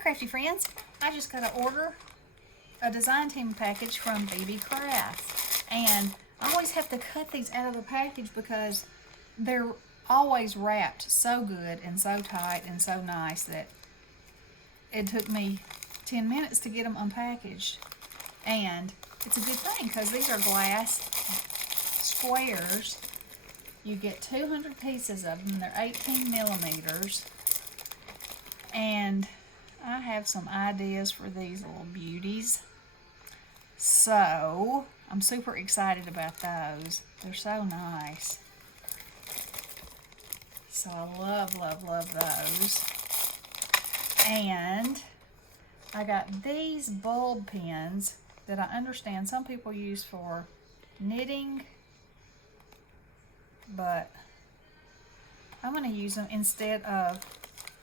Crafty friends, I just got to order a design team package from Beebeecraft, and I always have to cut these out of the package because they're always wrapped so good and so tight and so nice that it took me 10 minutes to get them unpackaged. And it's a good thing because these are glass squares. You get 200 pieces of them. They're 18 millimeters. And I have some ideas for these little beauties. So I'm super excited about those. They're so nice. So I love those. And I got these bulb pins that I understand some people use for knitting, but I'm going to use them instead of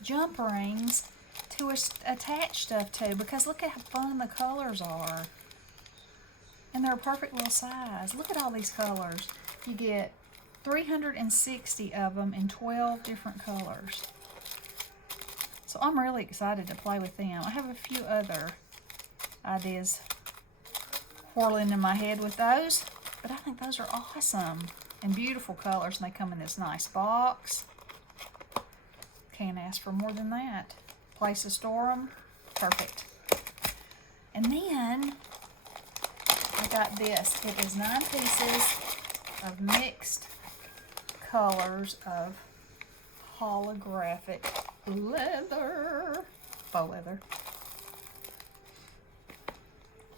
jump rings to attach stuff to, because look at how fun the colors are. And they're a perfect little size. Look at all these colors. You get 360 of them in 12 different colors. So I'm really excited to play with them. I have a few other ideas whirling in my head with those, but I think those are awesome and beautiful colors, and they come in this nice box. Can't ask for more than that. Place to store them, perfect. And then I got this. It is 9 pieces of mixed colors of holographic leather, faux leather.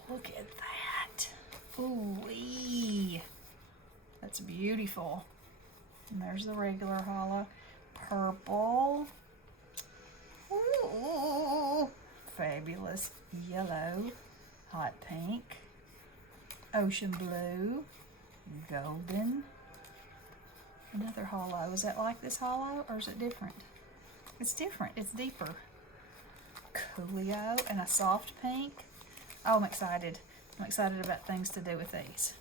Look at that. Ooh-wee. That's beautiful. And there's the regular hollow. Purple. Ooh, fabulous yellow. Hot pink. Ocean blue. Golden. Another hollow. Is that like this hollow, or is it different? It's different. It's deeper. Coolio and a soft pink. Oh, I'm excited. I'm excited about things to do with these.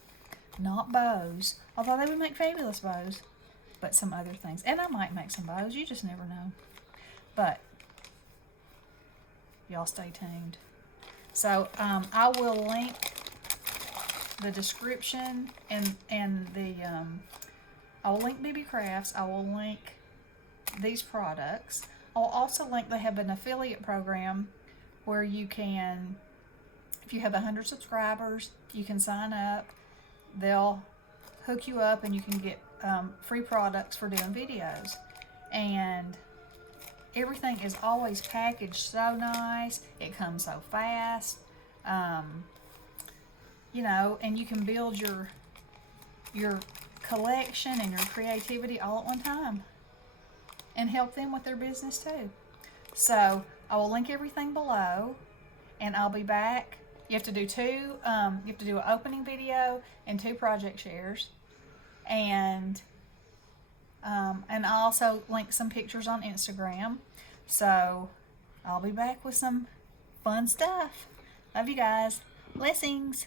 Not bows, although they would make fabulous bows, but some other things. And I might make some bows. You just never know. But y'all stay tuned. So I will link the description and the I will link Beebeecrafts. I will link these products. I'll also link, they have an affiliate program where you can, if you have 100 subscribers, you can sign up. They'll hook you up and you can get free products for doing videos. And everything is always packaged so nice. It comes so fast. You know, and you can build your collection and your creativity all at one time and help them with their business too. So I will link everything below, and I'll be back. You have to do you have to do an opening video and 2 project shares, and I'll also link some pictures on Instagram. So I'll be back with some fun stuff. Love you guys. Blessings.